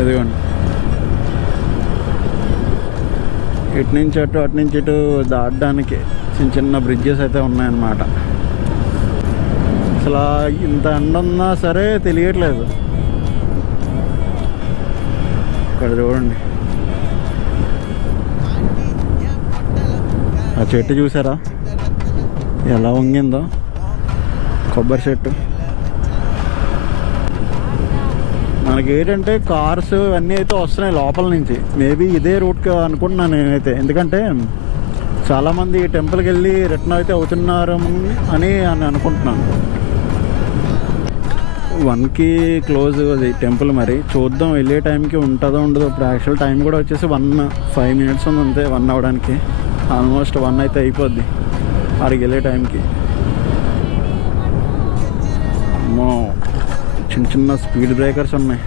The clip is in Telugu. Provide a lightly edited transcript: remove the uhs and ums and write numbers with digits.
ఎదిగోండి, ఇటు నుంచి అటు అటు నుంచి ఇటు దాటడానికి చిన్న చిన్న బ్రిడ్జెస్ అయితే ఉన్నాయన్నమాట. అసలు ఇంత ఎండ ఉన్నా సరే తెలియట్లేదు. ఇక్కడ చూడండి, ఆ చెట్టు చూసారా ఎలా వంగిందో, కొబ్బరి చెట్టు. మనకి ఏంటంటే కార్స్ అన్నీ అయితే వస్తున్నాయి లోపల నుంచి. మేబీ ఇదే రూట్ అనుకుంటున్నాను నేనైతే, ఎందుకంటే చాలామంది టెంపుల్కి వెళ్ళి రిటర్న్ అయితే అవుతున్నారు అని అనుకుంటున్నాను. 1కి క్లోజ్ అది టెంపుల్. మరి చూద్దాం వెళ్ళే టైంకి ఉంటుందో ఉండదో. ఇప్పుడు యాక్చువల్ టైం కూడా వచ్చేసి 5 minutes ఉంది అంతే 1 అవ్వడానికి. ఆల్మోస్ట్ 1 అయితే అయిపోద్ది అక్కడికి వెళ్ళే టైంకి. అమ్మో, చిన్న చిన్న స్పీడ్ బ్రేకర్స్ ఉన్నాయి.